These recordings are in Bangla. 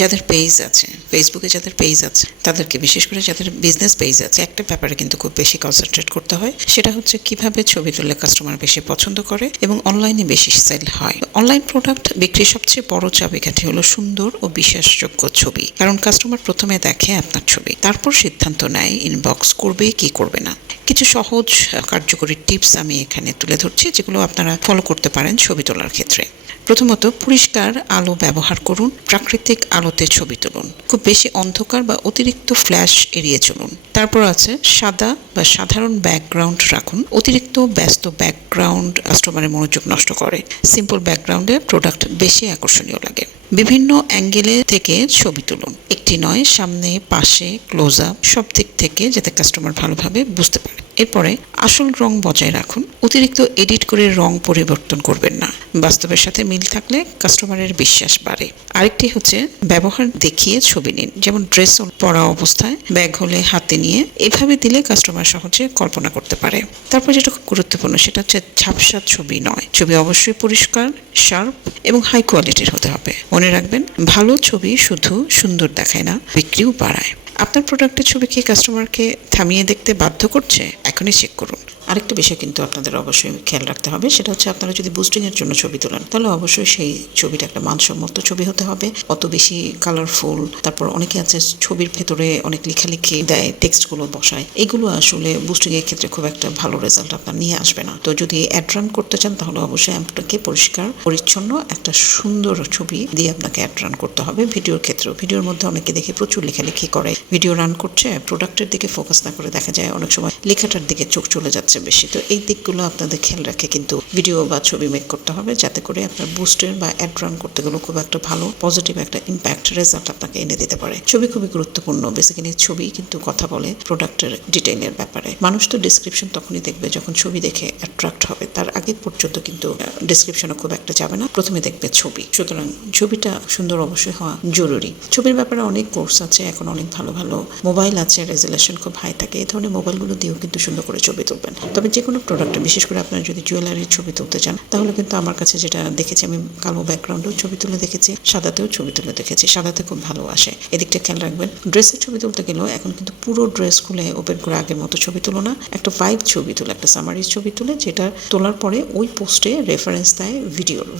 যাদের পেজ আছে, ফেসবুকে যাদের পেজ আছে, তাদেরকে বিশেষ করে যাদের বিজনেস পেজ আছে, একটা ব্যাপারে কিন্তু খুব বেশি কনসেন্ট্রেট করতে হয়। সেটা হচ্ছে কিভাবে ছবি তুললে কাস্টমার বেশি পছন্দ করে এবং অনলাইনে বেশি সেল হয়। অনলাইন প্রোডাক্ট বিক্রির সবচেয়ে বড় চাবিকাঠি হলো সুন্দর ও বিশ্বাসযোগ্য ছবি। কারণ কাস্টমার প্রথমে দেখে আপনার ছবি, তারপর সিদ্ধান্ত নেয় ইনবক্স করবে কি করবে না। কিছু সহজ কার্যকরী টিপস আমি এখানে তুলে ধরছি, যেগুলো আপনারা ফলো করতে পারেন ছবি তোলার ক্ষেত্রে। প্রথমত, পরিষ্কার আলো ব্যবহার করুন। প্রাকৃতিক আলোতে ছবি তুলুন। খুব বেশি অন্ধকার বা অতিরিক্ত ফ্ল্যাশ এড়িয়ে চলুন। তারপর আছে সাদা বা সাধারণ ব্যাকগ্রাউন্ড রাখুন। অতিরিক্ত ব্যস্ত ব্যাকগ্রাউন্ড কাস্টমারের মনোযোগ নষ্ট করে। সিম্পল ব্যাকগ্রাউন্ডে প্রোডাক্ট বেশি আকর্ষণীয় লাগে। বিভিন্ন অ্যাঙ্গেলে থেকে ছবি তুলুন। একটি নয়, সামনে, পাশে, ক্লোজ আপ, সব দিক থেকে, যাতে কাস্টমার ভালোভাবে বুঝতে পারে। এরপরে আসল রং বজায় রাখুন। অতিরিক্ত এডিট করে রং পরিবর্তন করবেন না। বাস্তবের সাথে মিল থাকলে কাস্টমারের বিশ্বাস বাড়ে। আরেকটি হচ্ছে ব্যবহার দেখিয়ে ছবি নিন। যেমন ড্রেস পরা অবস্থায়, ব্যাগ হলে হাতে নিয়ে, এভাবে দিলে কাস্টমার সহজে কল্পনা করতে পারে। তারপর যেটা খুব গুরুত্বপূর্ণ, সেটা হচ্ছে ঝাপসা ছবি নয়। ছবি অবশ্যই পরিষ্কার, শার্প এবং হাই কোয়ালিটির হতে হবে। মনে রাখবেন, ভালো ছবি শুধু সুন্দর দেখায় না, বিক্রিও বাড়ায়। আপনার প্রোডাক্টের ছবি কি কাস্টমারকে থামিয়ে দেখতে বাধ্য করছে? এখনই চেক করুন। আরেকটা বিষয় কিন্তু আপনাদের অবশ্যই খেয়াল রাখতে হবে, সেটা হচ্ছে আপনারা যদি বুস্টিংয়ের জন্য ছবি তোলেন, তাহলে অবশ্যই সেই ছবিটা একটা মানসম্মত ছবি হতে হবে। অত বেশি কালারফুল, তারপর অনেকে আছে ছবির ভেতরে অনেক লেখালেখি দেয়, টেক্সটগুলো বসায়, এগুলো আসলে বুস্টিংয়ের ক্ষেত্রে খুব একটা ভালো রেজাল্ট আপনার নিয়ে আসবে না। তো যদি অ্যাড রান করতে চান, তাহলে অবশ্যই আপনাকে পরিষ্কার পরিচ্ছন্ন একটা সুন্দর ছবি দিয়ে আপনাকে অ্যাড রান করতে হবে। ভিডিওর ক্ষেত্রেও, ভিডিওর মধ্যে অনেকে দেখে প্রচুর লেখালেখি করে, ভিডিও রান করছে, প্রোডাক্টের দিকে ফোকাস না করে দেখা যায় অনেক সময় লেখাটার দিকে চোখ চলে যাচ্ছে বেশি। তো এই দিকগুলো আপনাদের খেয়াল রাখে কিন্তু ভিডিও বা ছবি মেক করতে হবে, যাতে করে আপনার বুস্টের বা অ্যাড রান করতে গেলে খুব একটা ভালো পজিটিভ একটা ইম্প্যাক্ট রেজাল্ট আপনাকে এনে দিতে পারে। ছবি খুবই গুরুত্বপূর্ণ। বেসিক্যালি ছবি কিন্তু কথা বলে প্রোডাক্টের ডিটেইলের ব্যাপারে। মানুষ তো ডেসক্রিপশন তখনই দেখবে যখন ছবি দেখে অ্যাট্রাক্ট হবে, তার আগে পর্যন্ত কিন্তু ডেসক্রিপশনে খুব একটা যাবে না, প্রথমে দেখবে ছবি। সুতরাং ছবিটা সুন্দর অবশ্যই হওয়া জরুরি। ছবির ব্যাপারে অনেক কোর্স আছে, এখন অনেক ভালো ভালো মোবাইল আছে, রেজুলেশন খুব হাই থাকে। এই ধরনের মোবাইলগুলো দিয়েও কিন্তু সুন্দর করে ছবি তুলবেন। তবে যে কোনো প্রোডাক্টে, বিশেষ করে আপনারা যদি জুয়েলারির ছবি তুলতে চান, তাহলে কিন্তু আমার কাছে যেটা দেখেছি, আমি কালো ব্যাকগ্রাউন্ডেও ছবি তুলে দেখেছি, সাদাতেও ছবি তুলে দেখেছি। সাদাতে খুব ভালো আসে, এদিকটা খেয়াল রাখবেন। ড্রেসের ছবি তুলতে গেলেও এখন কিন্তু পুরো ড্রেস খুলে ওপেন করে আগের মতো ছবি তুলো না, একটা ভাইব ছবি তুলে, একটা সামারির ছবি তুলে, যেটা তোলার পরে ওই পোস্টে রেফারেন্স দেয়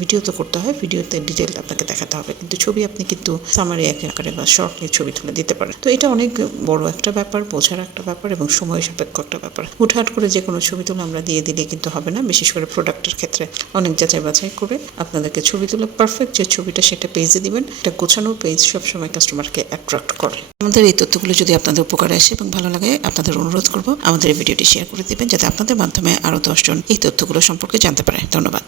ভিডিও তো করতে হয়, ভিডিওতে ডিটেল আপনাকে দেখাতে হবে, কিন্তু ছবি আপনি কিন্তু সামারি আকারে বা শর্টলি ছবি তুলে দিতে পারেন। তো এটা অনেক বড় একটা ব্যাপার, বোঝার একটা ব্যাপার এবং সময় সাপেক্ষ একটা ব্যাপার। হুটহাট করে যে কোনো ছবি তুলে আমরা দিয়ে দিলে কিন্তু হবে না। বিশেষ করে প্রোডাক্টের ক্ষেত্রে অনেক যাচাই বাছাই করে আপনাদেরকে ছবি তুলে পারফেক্ট যে ছবিটা, সেটা পেজে দিবেন। একটা গোছানো পেজ সবসময় কাস্টমারকে অ্যাট্রাক্ট করে। আমাদের এই তথ্যগুলো যদি আপনাদের উপকারে আসে এবং ভালো লাগে, আপনাদের অনুরোধ করব আমাদের এই ভিডিওটি শেয়ার করে দিবেন, যাতে আপনাদের মাধ্যমে আরও 10 জন এই তথ্যগুলো সম্পর্কে জানতে পারে। ধন্যবাদ।